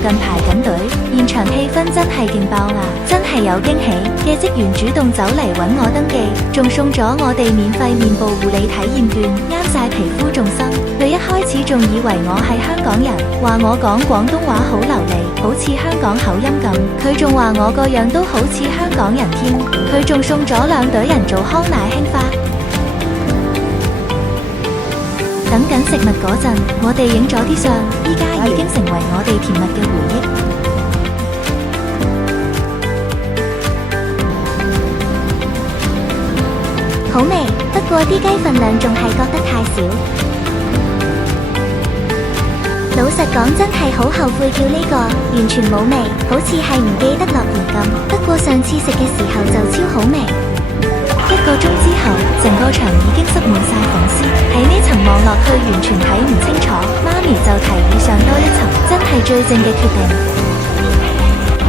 近排緊隊，現場氣氛真係勁爆啊！真係有驚喜嘅職員主動走嚟揾我登記，仲送咗我哋免費面部護理體驗券，啱晒皮膚仲新。佢一開始仲以為我係香港人，話我講廣東話好流利，好似香港口音咁。佢仲話我個樣都好似香港人添。佢仲送咗2隊人做康乃馨花。等緊食物嗰陣，我哋影咗啲相，依家已經成為我哋甜蜜嘅回憶。好味，不過啲雞份量仲係覺得太少。老實講真係好後悔叫呢個，完全冇味，好似係唔記得落鹽咁。不過上次食嘅時候就超好味。1個鐘之後，成個場已經塞滿晒粉絲，喺呢層望落去完全睇唔清楚。媽咪就提議上多一層，真係最正嘅決定。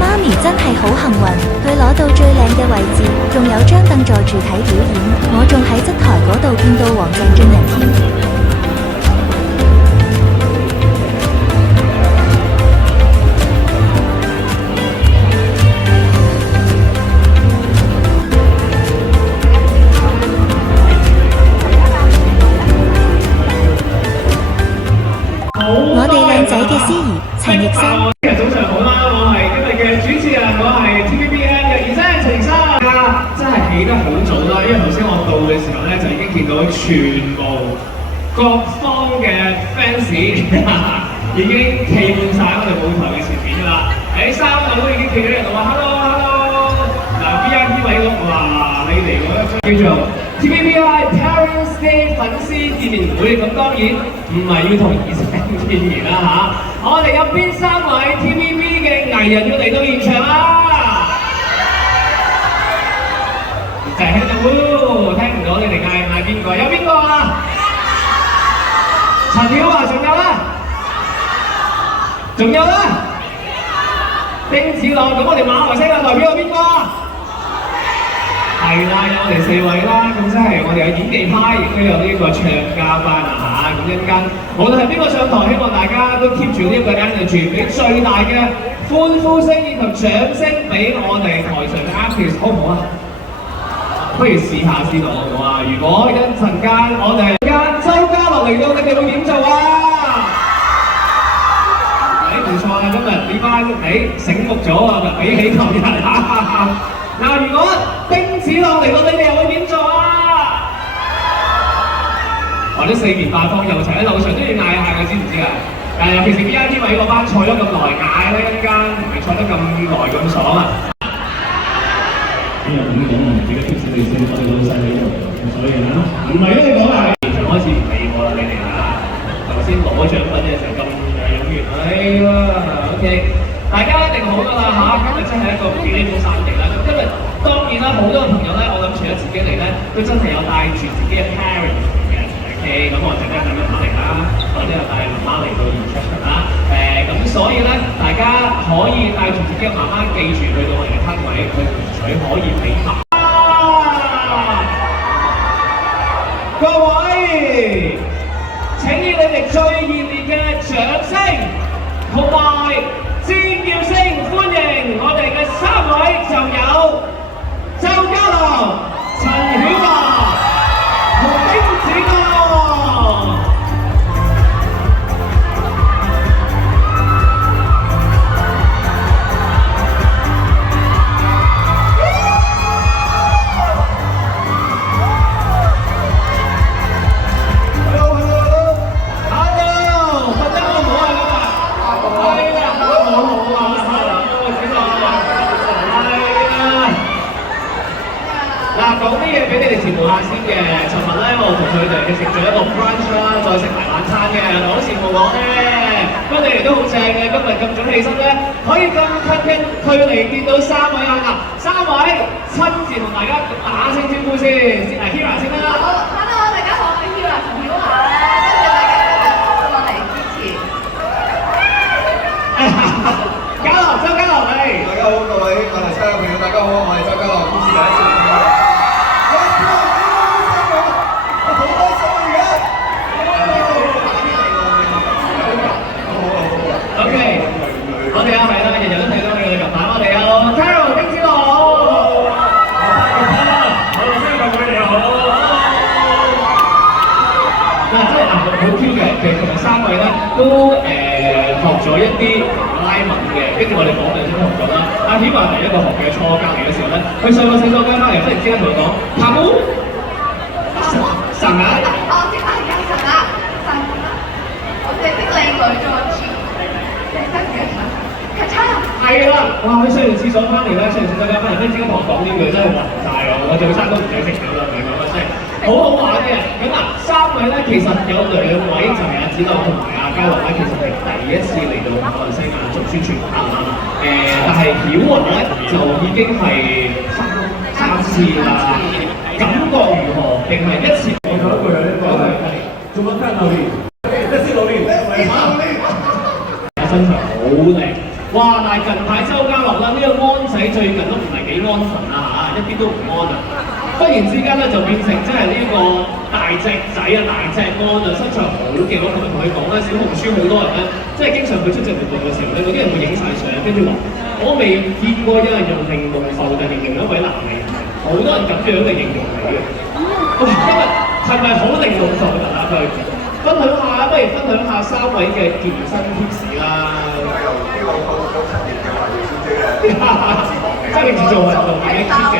媽咪真係好幸運，佢攞到最靚嘅位置，仲有張凳坐住睇表演，我仲喺側台嗰度見到黃鄭俊仁添。我哋靚仔嘅司儀陳奕生。今日早上好啦，我係今日嘅主持人，我係 TVBN 嘅二生陳奕生。真係起得好早啦，因為頭先我到嘅時候咧，就已經見到全部各方嘅 fans 已經企滿晒我哋舞台嘅前面㗎啦。喺3樓都已經企咗人度話 hello。嗱 VIP 位嗰個話你嚟嗰一張叫做 TVBI Parents Day 粉絲見面會，咁當然唔係要同二生見面啦嚇。我哋有邊3位 TVB 嘅藝人要嚟到現場啊？就係喺度，聽唔到你哋嗌邊個？有邊個啊？陳曉華，仲有咧？仲有咧？丁子朗，咁我哋馬來西亞代表有邊個啊？係啦，有我哋4位啦，咁即係我哋有演技派，亦都有呢個唱家班啊嚇。咁一陣間，無論係邊個上台，希望大家都 keep 住呢個 energy，俾最大嘅歡呼聲以及掌聲俾我哋台上嘅 artist， 好唔好啊？不如試下先好唔好啊？如果一陣間我哋周家樂嚟到，你哋會點做啊？唔錯啊！今日呢班醒目咗啊，比起頭日嗱，如果丁子朗嚟到，你哋又會點做啊？或者4面8方又齊喺路上都要嗌下嘅，知唔知啊？尤其是 VIP 位嗰班坐咗咁耐，嗌咧一陣間唔係坐得咁耐咁爽啊！咁又點講啊？自己 tips 你先，我哋老細喺度，所以啦，唔係都你講啦，現場開始唔理我啦，你哋啊，頭先攞獎品嘅時候咁踴躍，OK， 大家一定好㗎啦嚇，今日真係一個幾好散期啦。今日當然啦，好多嘅朋友咧，我諗除咗自己嚟咧，都真係有帶住自己嘅 parents 嘅 ，OK， 咁我陣間等緊媽嚟啦，或者有帶媽媽嚟到現場啦，咁所以咧，大家可以帶住自己嘅媽媽，記住去到我哋嘅攤位去換取可以俾媽。各位，請以你哋最熱烈嘅掌聲同埋尖叫聲歡迎我哋嘅3位，就有周家樂、陳曉華同丁子朗。講啲嘢俾你哋羨慕下先嘅。尋日咧，我同佢哋食咗一個 brunch 啦，再食埋晚餐嘅，好羨慕我咧。不過你哋都好正嘅，今日咁早起身咧，可以咁近距離見到3位啊！嗱，3位親自同大家打聲招呼先。先嚟 Hira 先啦。好 ，Hello， 大家好，我係 Hira 陳曉華咧，多謝大家今日過嚟支持。周家樂嚟。大家好，各位馬來西亞朋友，大家好，我係周家樂，今次第一次見到你。OK， 我哋都學咗一啲拉文嘅，跟住我哋講就先學咗啦。阿顯話第一個學嘅初階嚟嘅時候咧，佢上個洗手間翻嚟，忽然之間同佢講：卡姆神啊！哦，即係有神啊！神啊！我哋識靚女咗住，你識唔識神？咔嚓！係啦，哇！佢上完廁所翻嚟咧，上完廁所間翻嚟，忽然之間同我講呢句真係暈晒我，我就差都唔使食咗啦，同你講真係好好玩嘅。咁啊，三位咧其實有兩位就係阿子樂同埋阿嘉樂咧，其實係第一次嚟到馬來西亞做宣傳啊。但係曉雲咧就已經係三次啦。感覺如何？定係一次？我講一句啊，呢個係做乜跟後面？一先努力，身材好靚。哇！但係近排周家樂啦，呢個安仔最近都唔係幾安分啊嚇，一啲都唔安啊！忽然之間咧就變成真係呢個大隻仔啊、大隻安啊，身材好勁。我琴日同佢講咧，小紅書好多人咧，即係經常佢出席活動嘅時候咧，嗰啲人會影晒相，跟住話我未見過有人用玲瓏浮就形容一位男藝人，好多人咁樣嚟形容你嘅。哇！今日係咪好玲瓏浮啊？佢分享下，不如分享下三位嘅健身 tips 啦。呢個都7年嘅華裔小姐嘅，即係平時做運動已經知嘅。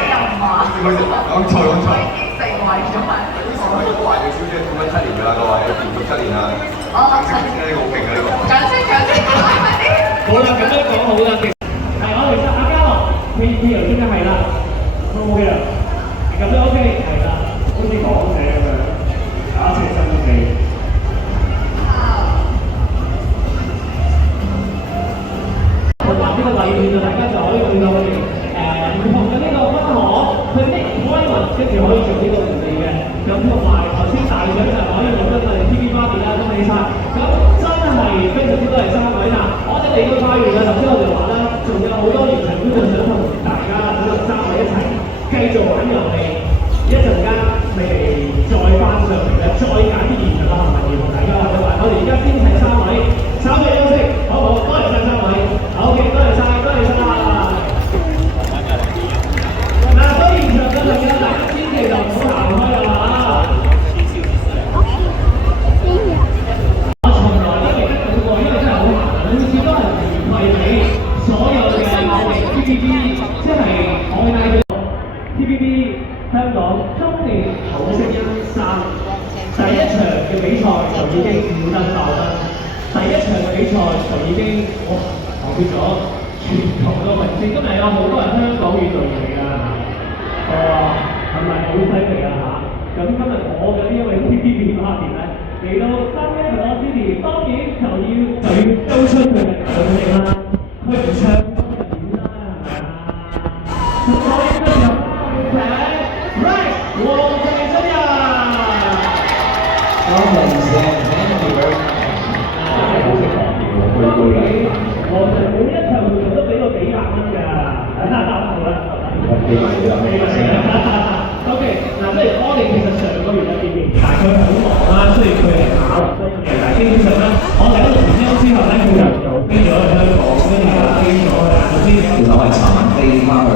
講錯。已經成為咗係。呢個華裔小姐做咗7年㗎啦，各位，連續7年啦。哦，呢個好勁嘅呢個。掌聲，快啲！好啦，咁樣講好啦。係我其實阿嘉樂，佢頭先就係啦，都 OK 啦。咁都 OK，係啦，好似講者咁樣，打斜身體。呢個例面就大家就可以去到我哋唔同嘅呢個分行去搣開雲，跟住可以做呢個原理嘅。咁同埋頭先大獎就可以攞得我哋 TV 媽咪啦，恭喜晒！咁真係非常之多謝三位嗱，我哋嚟到快完啦，頭先我哋話啦，仲有好多現場觀眾想同大家呢個三位一齊繼續玩遊戲，一陣間你哋再翻上嚟咧，再揀啲現場嘅行為同大家玩一玩。我哋而家先睇三位休息，好唔好？多謝晒三位。OK， 多謝晒。嗱，所以現場嘅朋友，大家千祈就唔好行開啦嚇。我從來都未得到過，因為真係好難，每次都係回饋俾所有嘅我哋 TVB， 即係我嗌佢 TVB 香港中年好聲音3第一場嘅比賽就已經5燈爆燈，第一場嘅比賽就已經哇！代表咗全球嘅明星，今日有好多人香港運動員嚟㗎，哇！係咪好犀利啊嚇？咁今日我嘅呢一位 TVB 媽咪咧嚟到3一嘅我支持，當然就要高出佢嘅能力啦。佢唔唱歌就點啦，係咪啊？所以嘅時候要請 Rex 黃鄭新人。Thank you very much. 我哋每一場活動都俾到幾百蚊㗎，好啦。OK， 嗱，即係我哋其實上個月嘅見面，大概好忙啦，雖然佢係馬來西亞嘅，但係基本上咧，我哋喺6年之後咧，佢就飛咗去香港，跟住又飛咗去嗰啲。其實我係尋晚飛翻去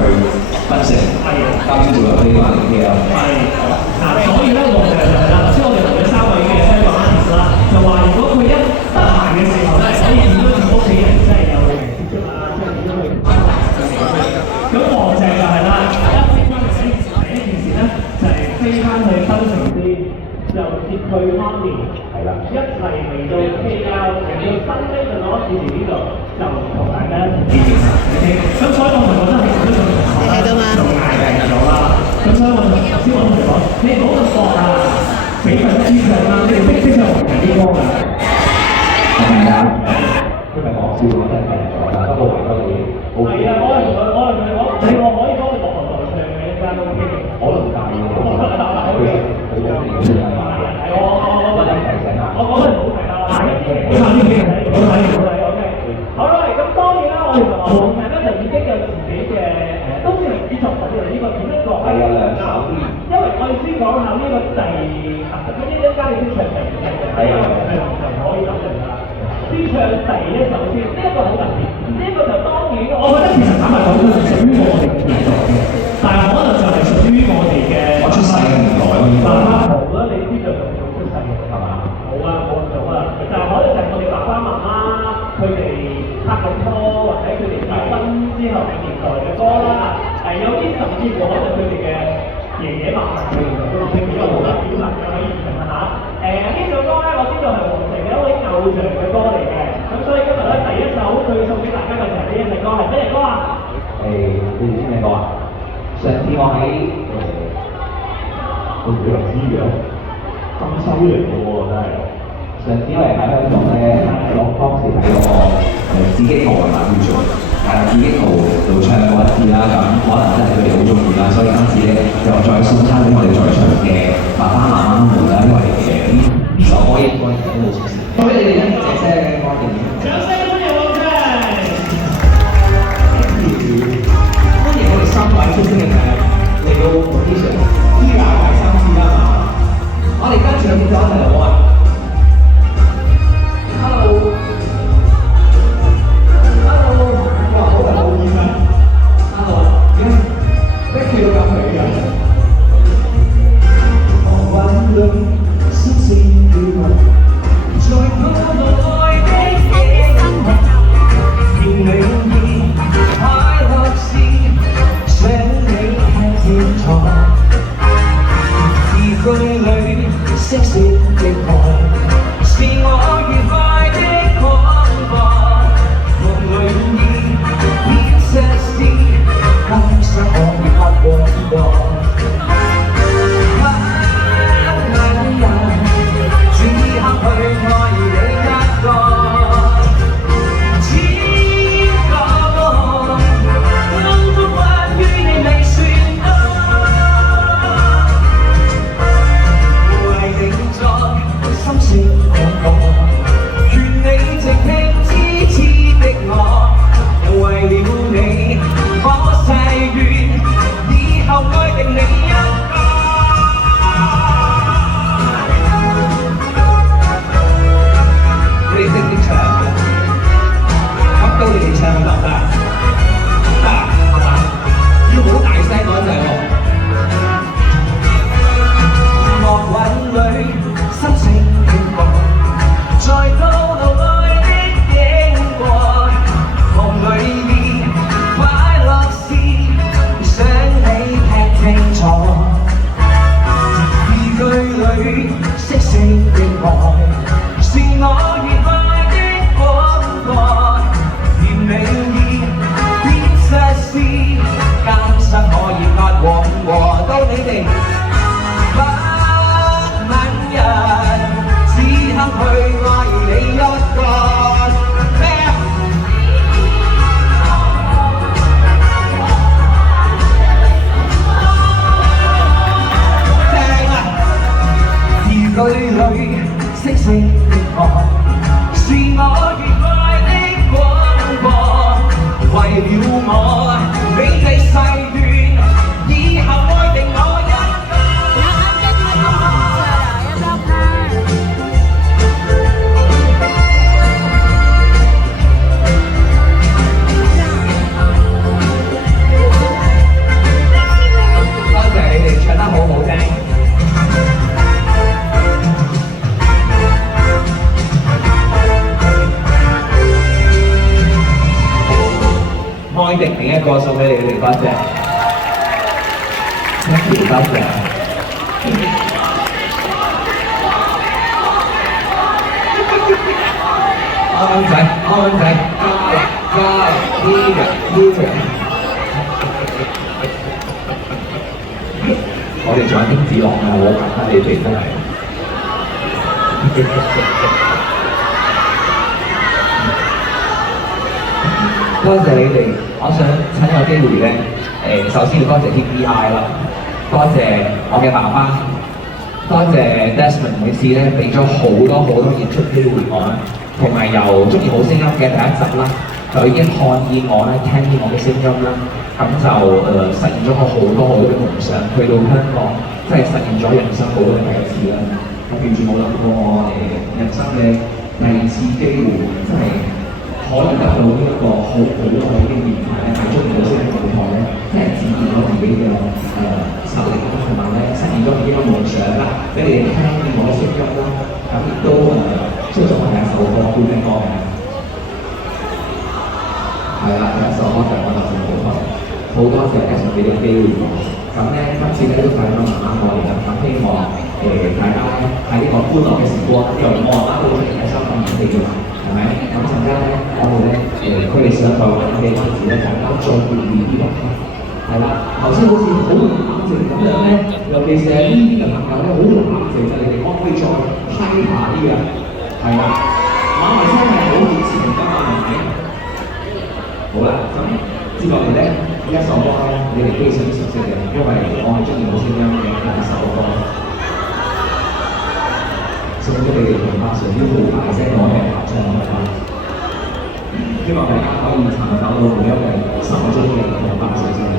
檳城，今朝早又飛翻嚟 KL。係，嗱，所以咧我哋就係啦，頭先我哋同佢三位嘅香港 artist 啦，就話如果佢一得閒嘅時候咧，可以點樣同屋企人即係有接觸啦，即係點樣去咁黃鄭就係啦，一飛翻嚟第一件事咧就係飛翻去檳城先，就接佢媽咪，係啦，一齊嚟到 KL，嚟到新呢就攞住呢度，就同大家一齊見面啦。OK， 咁所以我同覺得係好重要嘅，就嗌緊咗啦。咁所以我頭先我同佢講，你唔好咁搏啊，俾份支持啦，你哋識唱黃鄭啲歌㗎。係咪啊？因為我笑我真係咗啦，不過為咗你。係啊，我係同佢講，你我可以幫你落台唱嘅，一間都 OK 嘅。可能大嘅，佢有我講得唔好睇啦，好睇，OK。好啦，咁當然啦，我哋同黃鄭咧就已經有自己嘅都算係自作品嚟，呢個點樣講咧？係有兩首啲。因為我哋先講下呢個第咁一間你先唱第一嘅，係就可以諗定啦。先唱第一首先，呢一個好特別，呢一個就當然，我覺得其實坦白講都係屬於我哋嘅年代嘅，但係可能就係屬於我哋嘅。我出世嘅年代咯，應該。爸爸好啦，你呢啲就仲出世嘅係嘛？好啊，冇咁早啊，但係可能就係我哋爸爸媽係咩歌啊？你哋知咩歌啊？上次我喺我唔知嘅，咁犀利嘅喎真係。上次我哋喺香港咧，我當時睇嗰個紫荊號係嘛叫做，紫荊號度唱過一次啦，咁可能真係佢哋好中意啦，所以今次咧就再送餐俾我哋在場嘅爸爸媽媽們啦，因為呢首歌應該都冇出事。咁你哋一謝聲歡迎。掌聲歡迎王仔！歡迎我哋3位出聲嘅嚟到呢場依然第3次啦嘛，我哋跟住有幾多一齊好啊？ Hello， 哇，好耐冇見啦 ！Hello， 點解企到咁遠嘅？黃昏裏星星飄落，在我內的夜幕，願你意快樂時，想你聽清楚，字句裏色色的愛，是我愉快的廣播，夢裏已變些事，今生可以不過過。不能人，此刻去愛你一個，千個夢，當中關於你未算多，為定作心聲廣播。 願你靜聽支持的我，為了你，我誓願以後愛定你一個。你哋識唔識唱？咁到你哋唱得唔得？得啊，係嘛？要好大聲嗰陣喎。樂韻裏心聲傾播。 在道路內的經過，夢裏面快樂時，想你聽清楚。字句裏色色的愛，是我愉快的廣播。甜美意變實事，今生可以不枉過。到你哋不吻人。 此刻去愛你一個咩啊？正啊！字句裏色色的愛，是我愉快的廣播。為了我，你哋誓願以後愛定我一個。 唱得好好聽，愛定另一個送俾你哋，多謝，一條多謝。安仔，安仔，加呢我哋仲有丁子朗啊！我覺得你哋真係多謝你哋，我想趁有機會咧，首先要多謝 TVI 啦，多謝我嘅爸爸，多謝 Desmond 每次咧俾咗好多演出機會我啦，同埋由中意好聲音嘅第一集啦，就已經看見我咧，聽見我嘅聲音啦。 咁就實現咗我好多嘅夢想，去到香港真係實現咗人生好多嘅第一次啦。我完全冇諗過我人生嘅第二次機會，真係可以得到呢一個好多嘅經驗，同埋咧喺中意到聲音舞台咧，真係展現咗自己嘅實力啦，同埋咧實現咗自己嘅夢想啦，俾你哋聽見我嘅聲音啦。咁亦都相信我係一首歌叫咩歌嘅？係啦，有一首歌就係我哋嘅舞台。 好多謝一齊俾啲機會我，咁咧今次咧都帶咗媽媽過嚟啦，咁希望大家咧喺呢個歡樂嘅時光，因為我媽媽都好開心咁嚟嘅嘛，係咪？咁陣間咧，我哋咧佢哋上台玩嘅時咧，大家再熱烈啲落去。係啦，頭先好似好冷靜咁樣咧，尤其是係呢啲嘅朋友咧，好冷靜嘅，你哋可唔可以再批下啲啊？係啦，馬來西亞係好熱情㗎嘛，係咪？好啦，咁接落嚟咧，呢一首歌咧，你哋非常熟悉嘅，因為我係中意好聲音嘅一首歌。送俾你哋同百歲啲好大聲講嘅合唱嘅話，希望大家可以尋找到每一位心中嘅同百歲之美。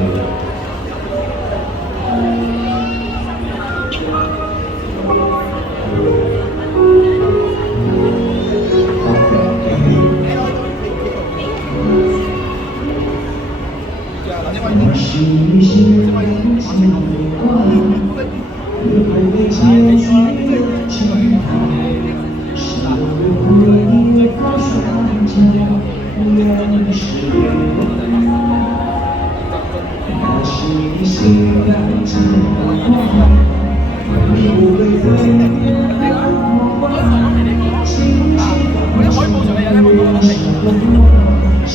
我是你心中的光，你会被结局的期待，是我为你放上这原始的那是你心感知的光，你不会对我忘怀，轻轻地放手心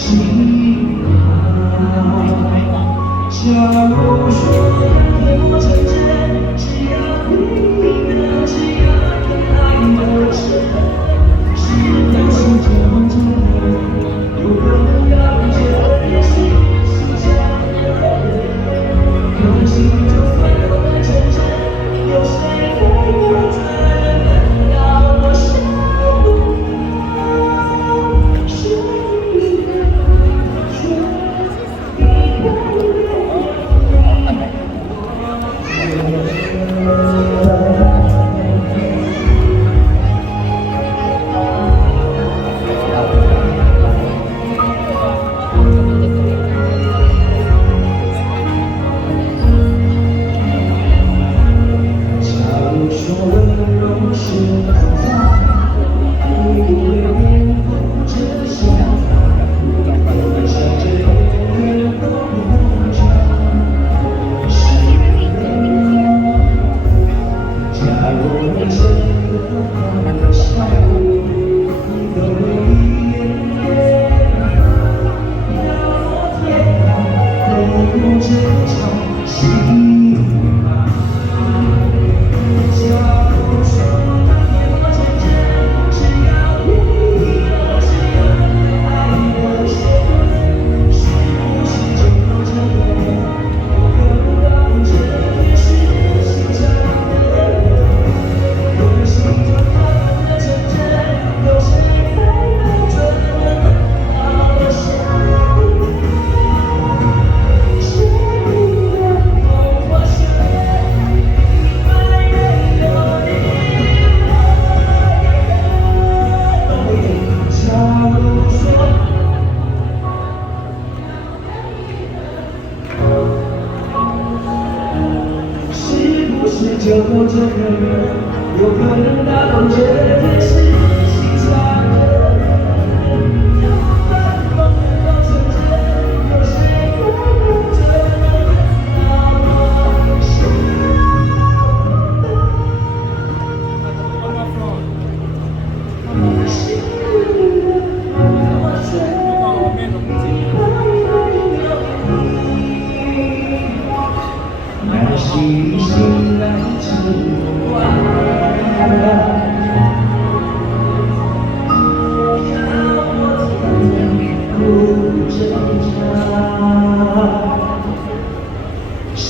假如说能我成真，只要你的，只要你爱的真，是否是这么真的？有可能让这件事是假的？可心就算了真真，有谁会有责任让我伤害？是你的错。就够这个人，有可能打动这件事情下的人，要把梦都成真，有谁会真的那么深？是你的我真。那是心来之外，让我在不挣扎，心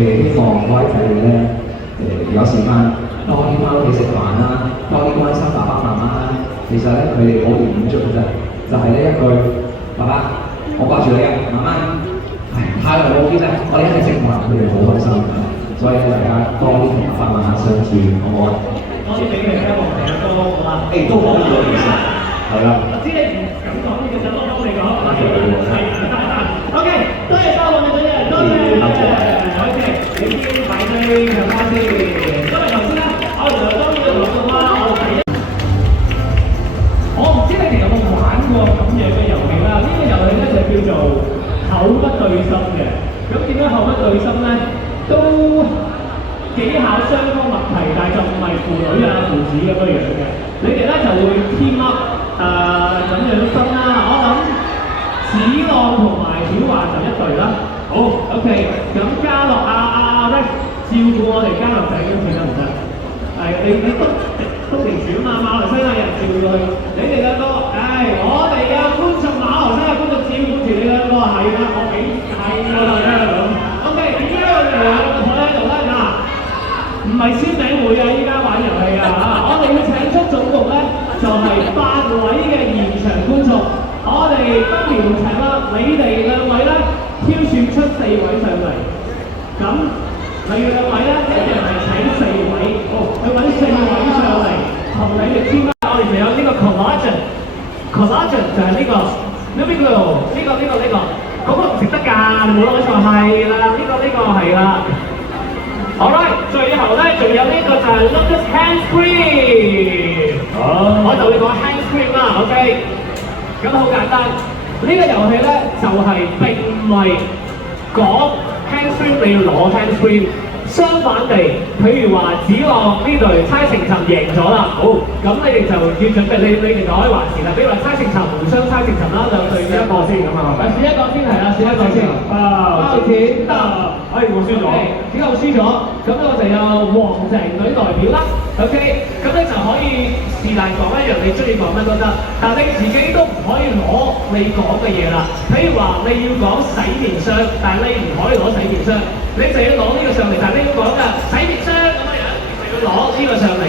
希望各位仔女咧，有時間多啲翻屋企食飯啦，多啲關心爸爸媽媽啦。其實咧，佢哋好易滿足嘅啫，就係呢一句，爸爸我掛住你啊，慢慢係太耐冇見咧，我哋一齊食飯，佢哋好開心，所以大家多啲同爸爸媽媽相處，好唔好啊？多啲俾佢哋一個第一個好啦。誒都可以喎，其實係啦。我知你唔敢講呢個就幫你講。OK， 多謝收看嘅隊員，多謝。OK， 你先擺低上翻先。因為頭先咧，我哋當然要講到啦，我唔知你哋有冇玩過咁樣嘅遊戲啦？呢個遊戲咧就叫做口不對心嘅。咁點解口不對心咧？都技巧雙方默契，但係就唔係父女啊、父子咁樣嘅。你哋咧就會 team up 咁樣分啦。我諗子浪同埋小華就一隊啦。好 ，OK。咁嘉樂咧照顧我哋嘉樂仔咁得唔得？係你都定住啊嘛，馬來西亞人照顧佢。你哋兩個，我哋嘅觀眾馬來西亞觀眾照顧住你兩個係啦，我俾係啦咁。OK， 點解我哋兩個坐喺度咧？嗱，唔係簽名會啊，依家玩遊戲啊我哋會請出總共咧就係8位嘅現場觀眾，我哋不聊情啦，你哋兩位咧挑選出4位上嚟，咁你哋兩位咧一樣係請4位，去揾4位上嚟同你哋簽啦。我哋仲有呢個 collagen 就係呢個嗰個唔食得㗎，你冇攞錯係啦，呢個係啦。Alright， 最後咧仲有呢個就係 Lotus Hand Cream，我就會講 Hand Cream 啦 ，OK。咁好簡單，呢個遊戲咧就係並唔係講 Hand Cream 你要攞 Hand Cream。相反地，譬如話子浪呢隊猜情尋贏咗啦，好，咁你哋就要準備，你哋就可以話事啦。比如話猜情尋互相猜情尋啦，兩隊一個先咁啊，試一個先係啦，試一個先。包錢得，我輸咗。子浪輸咗，咁我就有黃靜隊代表啦。OK， 咁你就可以是但講一樣你中意講乜都得，但係你自己都唔可以攞你講嘅嘢啦。譬如話你要講洗面霜，但係你唔可以攞洗面霜。你就要攞呢個上嚟，但係你要講㗎洗面霜咁樣，你就要攞呢個上嚟。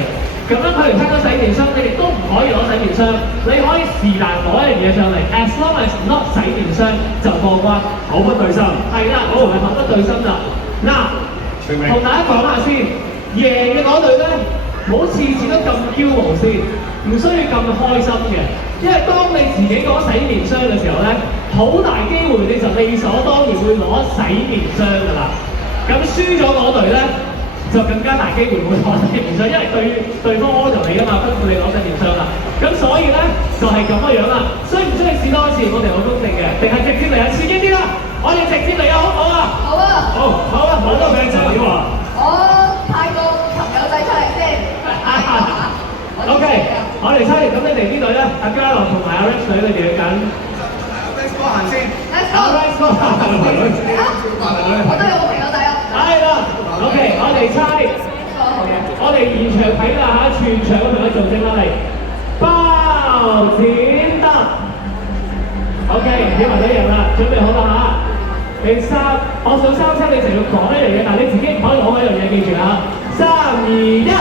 咁樣佢哋猜到洗面霜，你哋都唔可以攞洗面霜。你可以是但攞一樣嘢上嚟 ，as long as not 洗面霜就過關。口不對心。係啦，我係口不對心啦。嗱，同大家講下先，贏嘅嗰隊咧，唔好次次都咁驕傲先，唔需要咁開心嘅。因為當你自己講洗面霜嘅時候咧，好大機會你就理所當然會攞洗面霜㗎啦。咁輸咗嗰隊咧，就更加大機會會攞洗面霜，因為對方 order 你㗎嘛，不過你攞洗面霜啦。咁所以咧就係咁嘅樣啦。需唔需要試多一次？我哋好公正嘅，定係直接嚟啊？刺激啲啦！我哋直接嚟啊，好唔好啊？好啊！好啊！好多名仔點啊？我派個朋友仔出嚟先。OK， 我哋猜嚟，咁你哋呢隊咧，阿嘉樂同埋阿 Rex 隊，你哋要揀。Let's go 行先。Let's go。Rex 哥，我都有個朋友仔啊。係啦 ，OK， 我哋猜，我哋現場睇啦嚇，全場嘅朋友做證啦嚟，包剪得。OK， 幾埋一樣啦，準備好啦嚇。你我想3七，你就要講一樣嘢，但係你自己唔可以講一樣嘢，記住啊。3、2、1。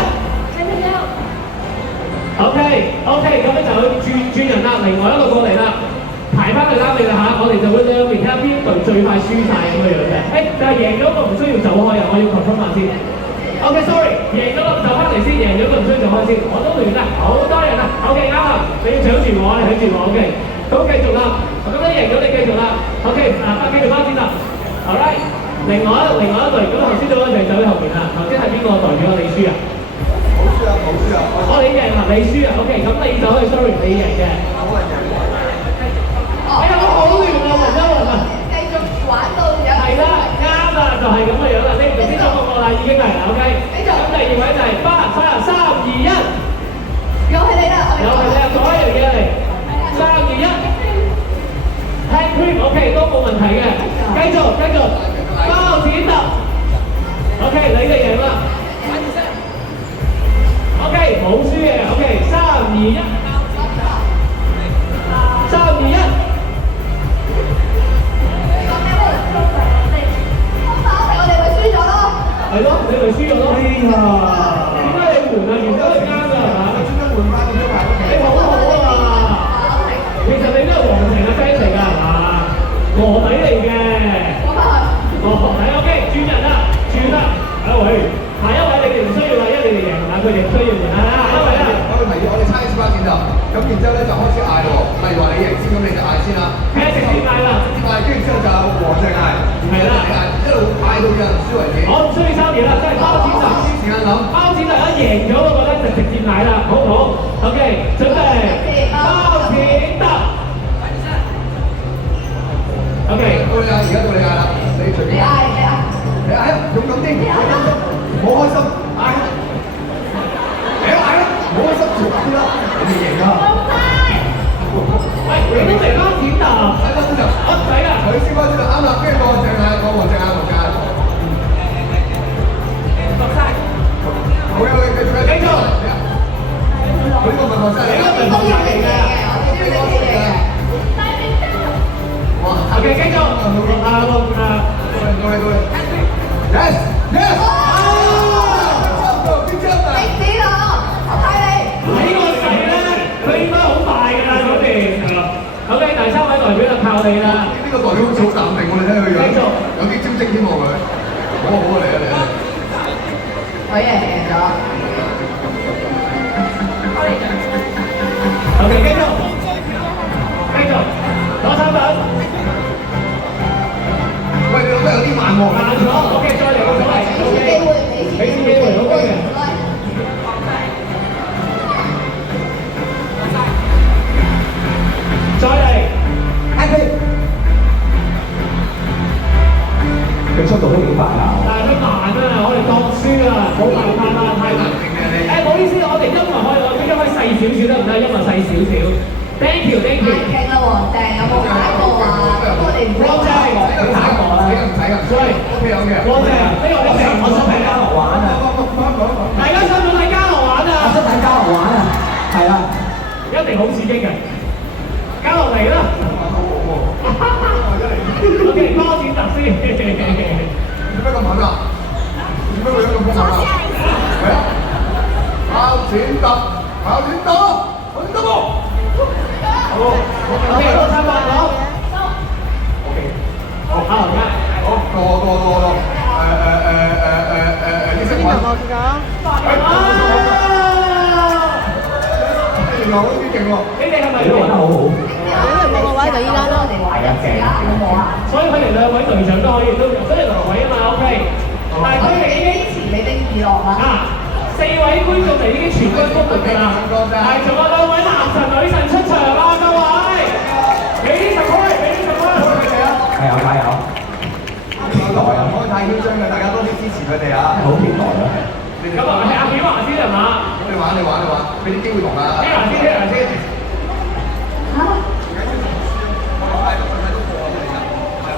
OK， 咁咧就轉人啦，另外一個過嚟啦，排翻去啱你啦嚇，我哋就會兩邊睇下邊隊最快輸晒咁嘅樣嘅。但係贏咗個唔需要走開啊，我要 confirm 下先。OK，sorry， 贏咗個走翻嚟先，贏咗個唔需要走開先，我都亂啦，好多人啊。OK， 啱啦，你要搶住我，你搶住我 ，OK， 咁繼續啦，咁你贏咗你繼續啦。OK， 繼續翻先啦。Alright， 另外一隊，咁頭先嗰個就走喺後面啦，頭先係邊個代表你輸啊？冇輸啊！我哋贏啦，你輸啊 ，OK， 咁你就可以 sorry， 你贏嘅。哎呀，我好亂啊，雲一雲啊！繼續玩到有。係啦，啱啦，就係咁嘅樣啦，你頭先都講過啦，已經係啦 ，OK。咁第二位就係8、3、2、1，又係你啦，又係你啊，講一樣嘢嚟，3、2、1 ，hand cream，OK 都冇問題嘅，繼續，包剪揼 ，OK， 你哋贏啦。OK， 冇輸嘅 ，OK， 3、2、1，3、2、1，我哋咪輸咗咯。係咯，你咪輸咗咯。哎呀，點解你換啊？原來都啱㗎，係嘛？專登換翻個招牌。你好啊！其實你都係黃情嘅 fans 嚟㗎，係嘛？佢哋需要啊，因為咧，我會提議我哋猜小巴剪揼，咁然之後咧就開始嗌咯喎。例如話你贏先，咁你就嗌先啦。係直接嗌啦，直接嗌，跟住之後就有黃隻嗌，係啦，你嗌，一路嗌到有人輸為止。我唔需要抽嘢啦，即係包剪揼。時間諗，包剪揼一贏咗嗰個咧就直接嗌啦，好唔好 ？OK， 準備包剪揼。OK， 到你嗌，而家到你嗌啦，你隨便嗌，你嗌，勇敢啲，唔好開心，嗌，你嗌啦，唔好開心，做啲啦，你哋贏㗎。喂，你都嚟包剪揼，使乜先就？我唔使㗎。佢先開始就啱啦，跟住個隻嗌，個黃隻嗌，黃隻嗌。落晒，好嘅，繼續。佢呢個問題真係，你都係嚟嘅。哇 OK， 繼續。Yes， yes。呢個勢咧，佢應該好快㗎啦嗰邊。係啦。OK，第三位代表就靠你啦。呢個代表好似好淡定，我哋睇佢樣，有啲招積添喎佢。好啊，嚟啊嚟啊！我贏咗。OK， 繼續，攞產品。喂，你諗得有啲慢喎。慢咗 ，OK， 再嚟個所謂。俾次機會 ，OK 嘅。再嚟 ，happy。佢速度都幾快啊！但係佢慢啊，我哋當輸啊，冇辦法啦，太難。誒，唔好意思，我哋音樂可以細少少得唔得？音樂細少少。Thank you。太勁啦，黃鄭有冇打過啊？我哋唔黃鄭，你打過啦。喂 ，OK 有嘅。黃鄭，呢個我想睇嘉樂玩啊！大家想唔想睇嘉樂玩啊？我想睇嘉樂玩啊！係啊，一定好刺激嘅。嘉樂嚟啦！OK， 包剪揼先。做咩咁狠啊？做咩個樣咁兇狠啊？係啊！包剪揼，我哋得喎。好。OK， 攞產品攞。OK。好，嘉樂嘅。好，多。呢隻款。原來好啲勁喎！你哋係咪你玩得好好。所以佢哋兩位隊長都可以都，所以6位啊嘛 ，OK。但係佢哋已經4位觀眾嚟已經全軍覆沒㗎啦，係仲有2位男神女神出場啦，各位，俾啲 support，加油！期待啊！唔可以太囂張嘅，大家多啲支持佢哋啊！好期待啊！咁啊，係阿曉華先係嘛？你玩，俾啲機會同啊！曉華先。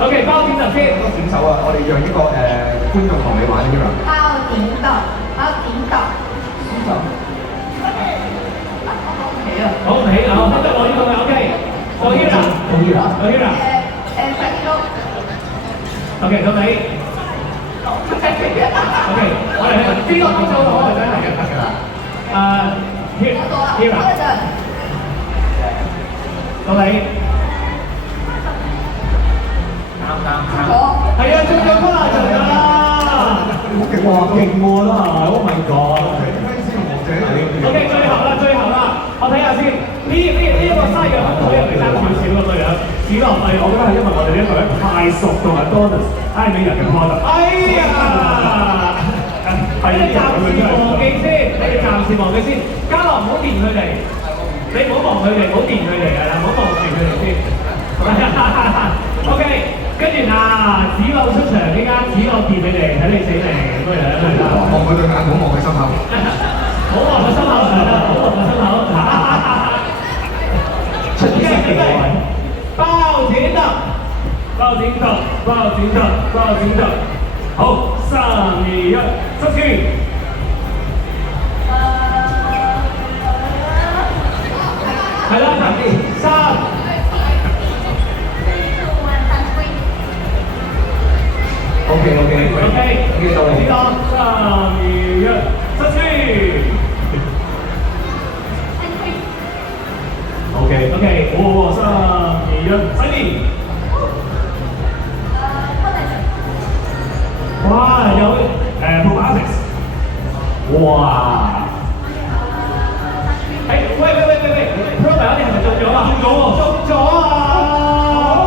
OK， 包剪揼先。好多選手啊，我哋讓呢個觀眾同你玩添啊！好唔起啊！得我呢個嘅 OK， 到Hira。OK， 到你。OK， 我哋邊個幫手我哋真係得㗎啦。Hira，到你。係啊，仲有乜啊？哇，勁喎都係 ，Oh my god！ OK， 最後啦，我睇下先。呢一個西嘅分隊入嚟爭少少咁嘅樣，只落係我覺得係因為我哋呢隊太熟同埋 bonus 挨美人嘅 product。哎呀！你哋暫時忘記先，嘉樂唔好掂佢哋，你唔好望佢哋，唔好掂佢哋係啦，唔好望住佢哋先。OK， 跟住子朗出場，呢間子朗掂你哋，睇你死嚟咁樣係啦。望佢對眼，唔好望佢心口。好望佢心口係啦，好望佢心口。出啲聲嘅位。包剪揼，好，3、2、1，出拳。係啦，3。OK， 到你。3、2、1。，Pro 我哋係咪中咗啊？中咗啊！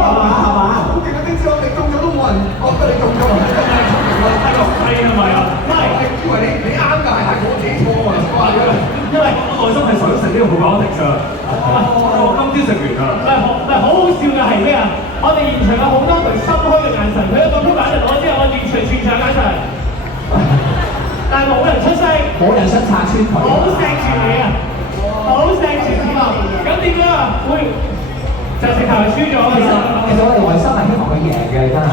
係嘛？好勁啊！丁子，我哋中咗都冇人覺得你中咗，真係聰明咯！係咪啊？我係以為你啱㗎，係我自己錯啊！因為我內心係想食呢個葡撻迪㗎。我今朝食完啦。好好笑嘅係咩啊？我哋現場有好多對心虛嘅眼神，佢一個 Pro 一攞之後，我現場全場眼神，但係冇人出聲，冇人想拆穿佢。好錫住你啊！好錫住你啊！咁點樣啊？會就直頭係輸咗㗎啦。其實我哋內心係希望佢贏嘅，真係。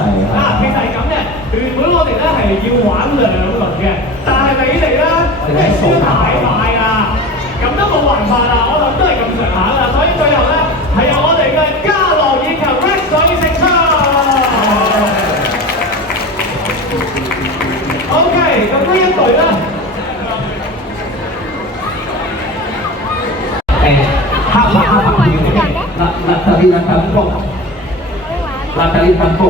其實係咁嘅，原本我哋咧係要玩2輪嘅，但係你哋咧即係輸得太快啊！咁都冇辦法啦，我諗都係咁上下啦，所以最後咧係由我哋嘅嘉樂以及 Rex 可以勝出。OK， 咁呢一隊咧。黑白Natalie分工，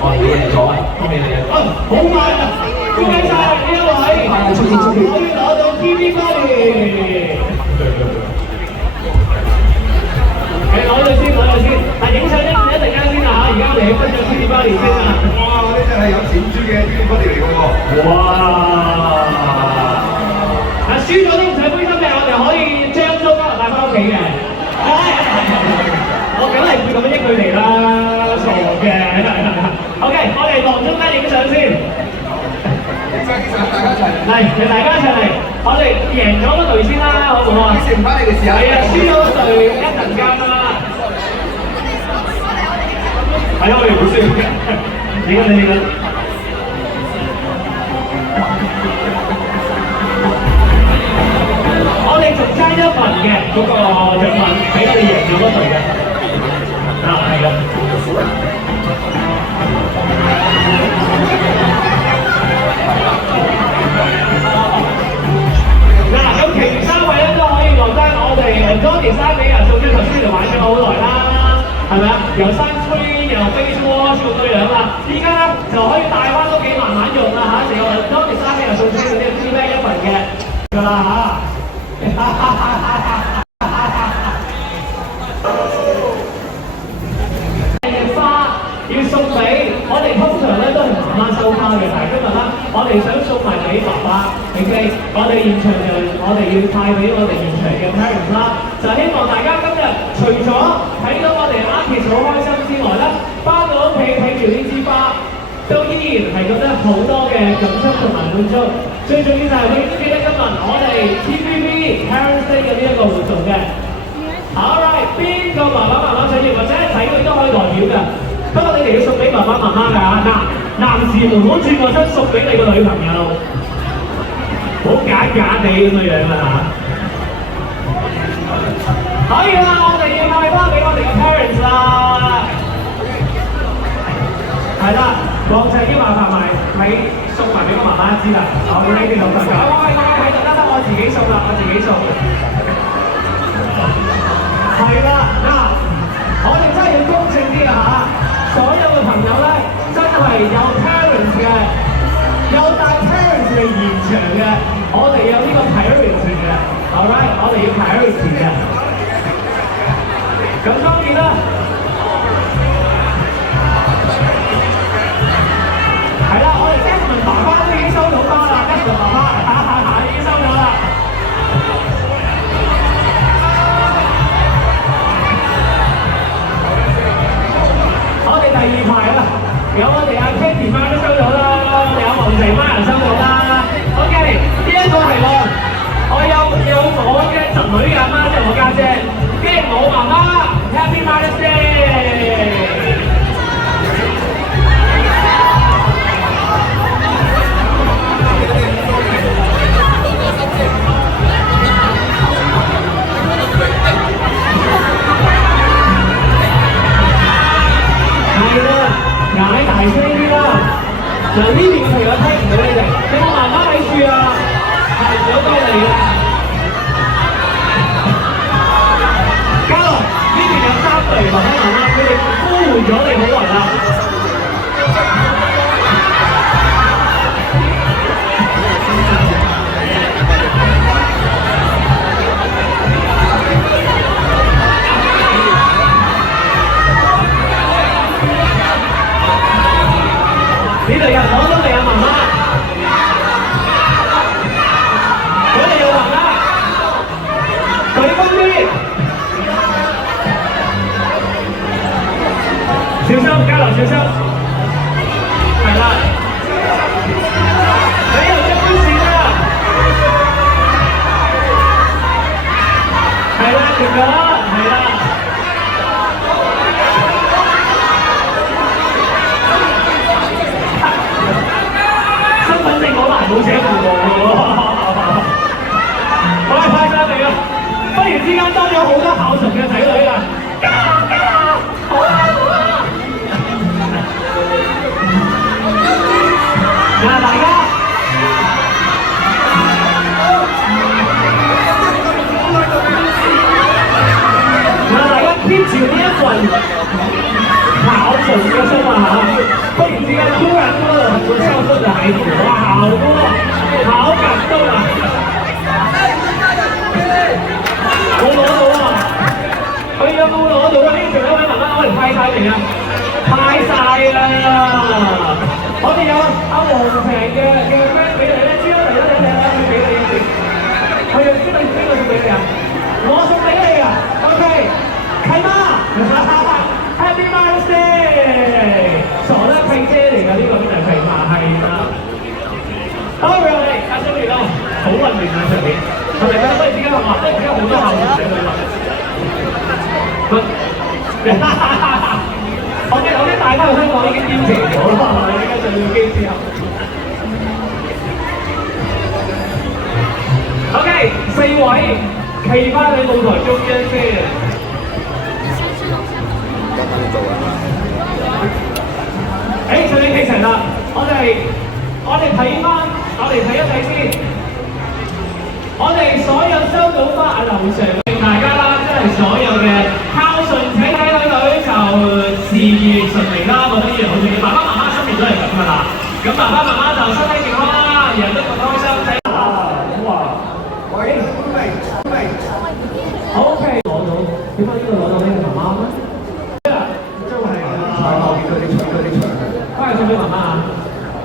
我哋贏咗啊！恭喜你啊！好快啊！恭喜晒呢一位，可以攞到 TV Money。你攞咗先，但影相一陣間先啊！而家我哋分咗 TV Money 先啊！哇！呢隻係有錢豬嘅 TV Money 嚟㗎喎！哇！輸咗啲唔使灰心嘅，我哋可以將租翻嚟帶翻屋企嘅。我梗係唔會咁樣益佢哋啦，傻嘅。OK， 我哋望中間影相先。大家一齊嚟，大家一齊嚟。我哋贏咗嗰隊先啦，好唔好啊？食唔翻你哋試下。係啊，輸咗嗰隊一陣間啦。係啊，我哋好衰嘅。你嘅。我哋仲爭1份嘅嗰個獎品，俾我哋贏咗嗰隊嘅。係啦。咁其餘3位咧都可以落單，我哋Johnny 3位人數即係頭先你哋玩咗好耐啦，係咪啊？由3free由Face Wash 到對兩啦，依家咧就可以帶翻屋企慢慢用啦嚇，由Johnny 3位人數即係嗰啲 Free Bag 1份嘅㗎啦嚇。要送俾我哋通常咧都係媽媽收花嘅，但係今日咧我哋想送埋俾爸爸。OK， 我哋現場就我哋要派俾我哋現場嘅 parents 啦，就希望大家今日除咗睇到我哋 artist 好開心之外咧，翻到屋企睇住呢支花，都依然係覺得好多嘅感觸同埋滿足。最重要就係永遠記得今日我哋 TVB Parents Day 嘅呢一個活動嘅。Alright， 邊個爸爸媽媽想要或者仔女都可以代表㗎。不過你哋要送俾爸爸媽媽㗎，男士們唔好轉個身送俾你個女朋友，好假地咁嘅樣啊！可以啦，我哋要派翻俾我哋嘅 parents 啦，係啦，黃仔要麻煩埋你送埋俾我媽媽知啦，我呢啲老實講，係得，我自己送啦，我自己送，係啦，我哋真係要公正啲啊嚇！所有嘅朋友咧，真係有 parents 嘅，有帶 parents 嚟現場嘅，我哋有呢個 priority 嘅 ，alright， 我哋要 priority 嘅。咁當然啦，係啦，我哋 Desmond 爸爸都已經收到花啦 ，Desmond 爸爸已經收咗啦。我哋第2排啦，有我哋阿 Katy 媽都收咗啦，有黃肥媽人收咗啦。OK， 呢一個係我有我嘅侄女嘅阿媽，即係我家姐，跟住我媽媽 Happy Mother's Day。嗌大聲啲啦！嗱，呢邊嘅朋友聽唔到你哋，你個媽媽喺處啊，係想多你嘅。嘉樂，呢邊有3隊爸爸媽媽，佢哋呼喚咗你好耐啦。晒未啊？派晒啦！我哋有阿黃平嘅 friend 俾你咧，知啦嚟啦嚟啦嚟啦，俾你先。佢要邊個送俾你啊？我送俾你啊 ！OK， 契媽 ，Happy Mother's Day！ 傻啦，契姐嚟㗎，呢個邊係契媽係啦。好，我哋阿小月咯，好混亂啊上面，係咪咧？不如點解我話咧？而家好多校長寫佢話。我啲大家去香港已經堅持咗啦，係咪？依家上機之後。OK， 4位企翻喺舞台中央先。上面企齊啦，我哋睇翻，我哋睇一睇先。我哋所有收到花啊樓上大家啦，即係所有嘅孝順仔仔女女就事業順利啦，覺得呢樣好重要。爸爸媽媽心面都係咁噶啦，咁爸爸媽媽就身體健康啦，人都咁開心仔。哇！喂，OK， 攞到，點解呢度攞到呢個媽媽咧？真係財務見到啲財，翻去送俾媽媽啊！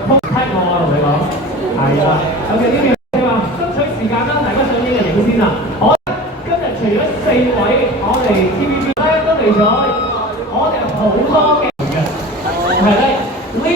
聽我同你講，係啊，有嘅呢邊。時間啦，大家上呢個影先啦。我今日除咗4位，我哋 TVB 咧都嚟咗，我哋好多嘅係咧呢一。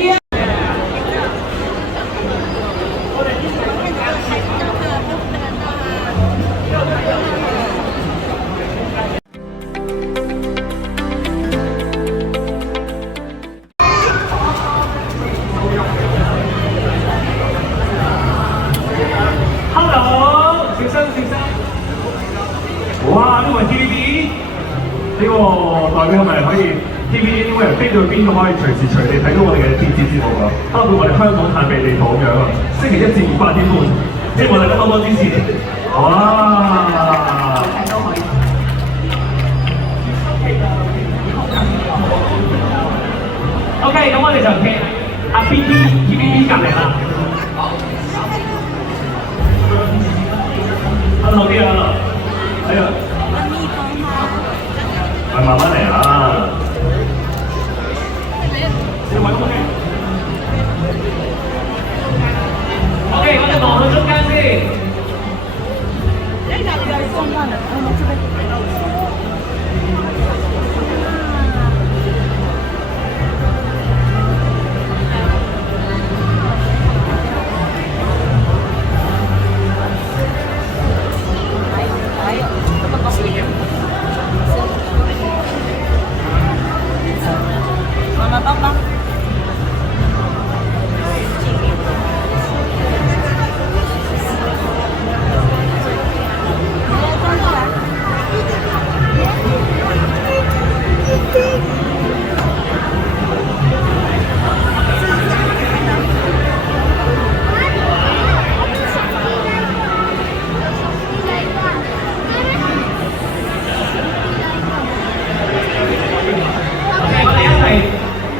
哇！呢個係 TVB， 呢個代表係咪可以 TVB 呢個人飛到去邊都可以隨時隨地睇到我哋嘅電視節目啊？包括我哋香港太美地圖咁樣啊！星期1至5 8點半，希望大家多多支持。哇！都可以。OK， 咁我哋就企阿 TVB 隔離啦。好啲啊！係啊，係慢慢嚟啊！你揾我先。OK， 我哋望向中間先。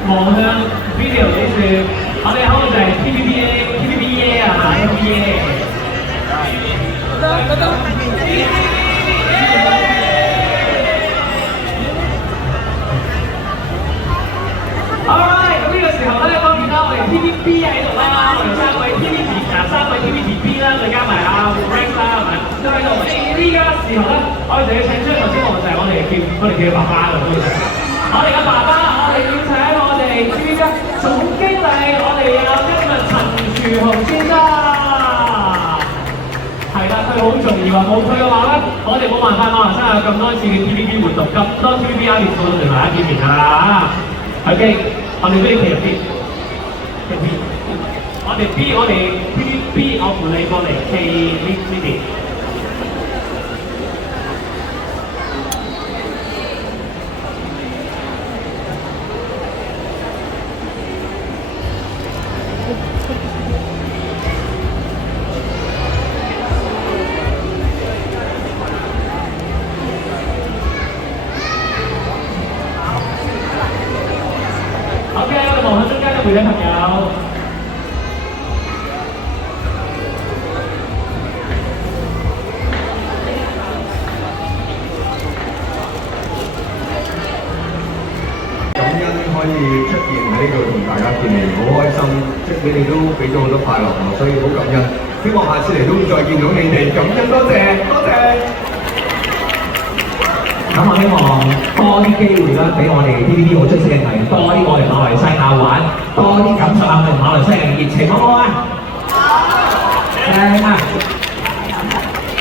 望向 video 呢處，我哋可能就係 TVB 啊 ，TVB。Alright， 咁呢個時候咧，當然啦，我哋 TVB 喺度啦，我哋3位 TVB 啦，再加埋阿 Rex 啦，係咪？都喺度。呢家時候咧，我哋就要請出頭先我就係我哋叫爸爸㗎，我哋嘅爸爸，我哋要請我哋 TVB 總經理，我哋有今日陳樹雄先生，係啦，佢好重要啊！冇佢嘅話咧，我哋冇辦法馬來西亞咁多次嘅 TVB 活動，咁多 TVB 年數都嚟埋一見面㗎啦。OK， 我哋 B 企入邊 ，B， 我哋 B， 我哋 TVB， 我扶你過嚟 K 呢邊。每位朋友以出現喺呢度同大家見面，好開心，即係你哋都俾咗好多快樂我，所以好感恩。希望下次嚟都會再見到你哋，感恩多謝，多謝。咁我希望多啲機會啦，俾我哋 TVB 好出色嘅藝人多啲過嚟馬來西亞玩，多啲感受下我哋馬來西亞嘅熱情，好唔好啊？正啊！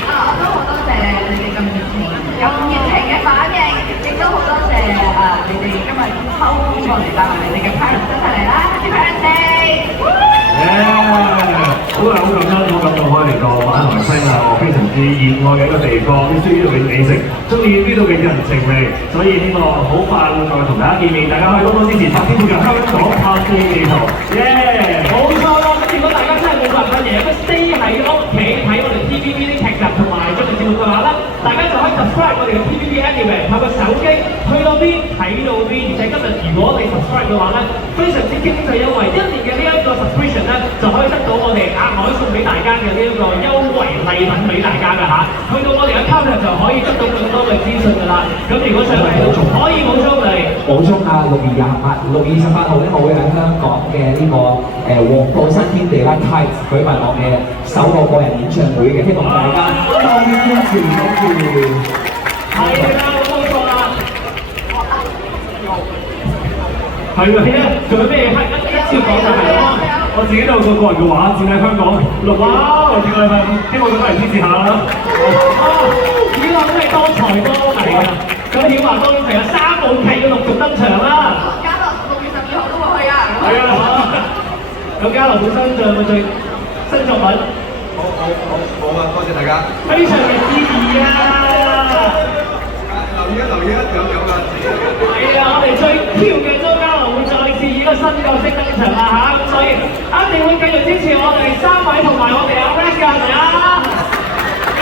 我都好多謝你哋咁熱情嘅反應，亦都好多謝你哋今日抽過嚟帶埋你哋嘅 parents 一齊嚟啦，Happy Parents Day！好感恩，好感動可以嚟到馬來西亞，我非常之熱愛嘅一個地方，中意呢度嘅美食，中意呢度嘅人情味，所以希望好快會再同大家見面，大家可以多多支持拍天嘅香港拍片地圖，冇錯啦！咁如果大家真係冇辦法嘢，咁 stay 喺屋企睇我哋 TVB 啲劇集同埋綜藝節目嘅話咧，大家就可以 subscribe 我哋嘅 TVB Anyway， 透過手機去到邊睇到邊，而且今日如果你 subscribe 嘅話咧，非常之經濟優惠，1年嘅呢一個 subscription 咧就可以得到我哋額外送俾大家嘅呢一個優惠禮品俾大家㗎嚇，去到我哋嘅 account 就可以得到更多嘅資訊㗎啦。咁如果想可以補充嚟，補充啊，6月28號咧，我會喺香港嘅呢個黃埔新天地啦 Tides 舉辦我嘅首個個人演唱會嘅，希望大家多啲支持，係啦，冇錯啦。係喎，仲有咩嘢？一次講就係我自己都有個個人嘅畫展喺香港錄畫，我自己希望大家嚟支持下啦。小樂真係多才多藝啊！咁曉華當然係有3部劇要陸續登場啦。嘉樂6月12號都會去啊！係啊，咁嘉樂本身仲有冇最新作品？好啊，多謝大家。非常嘅支持啊！留意一，有㗎。係啊，我哋最 Q 嘅周嘉樂會再次以一個新角色登場啦嚇，咁所以一定會繼續支持我哋3位同埋我哋阿 Rex 㗎，係咪啊？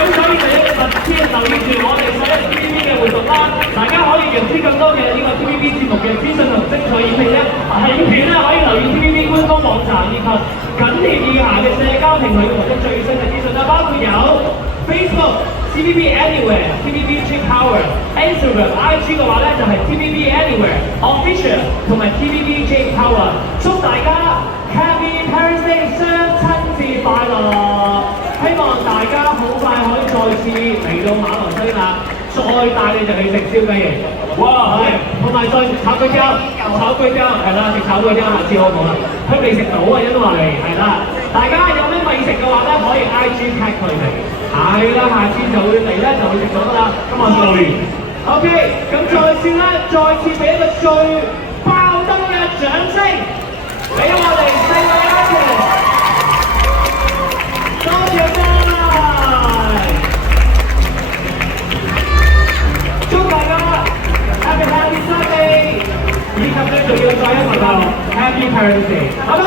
咁所以就一定密切留意住我哋所有 TVB 嘅活動啦，大家可以認知更多嘅呢個 TVB 節目嘅資訊同精彩影片咧，可以留意 TVB 官方網站以及緊貼以下嘅社交平台獲得最新嘅資訊啦，包括有 Facebook、TVB Anywhere、TVB Cheap Power、Instagram、IG 嘅話咧就係 TVB Anywhere Official 同埋 TVB Cheap Power， 祝大家 Happy Parents Day 雙親節快樂！希望大家好快可以再次嚟到馬來西亞，再帶你哋去食燒雞翼，哇係，同埋再炒粿條係啦，食炒粿條下次好唔好啦？佢未食到啊，因為係啦，大家有咩未食嘅話咧，可以 IG tag 佢哋，係啦，下次就會嚟咧就會食到㗎啦。咁我做完 ，OK， 咁再次俾一個最爆燈嘅掌聲俾我哋4位 artist。多謝晒！祝大家 Happy Sunday， 以及咧仲要再一齊講 Happy Parents Day， 拜拜。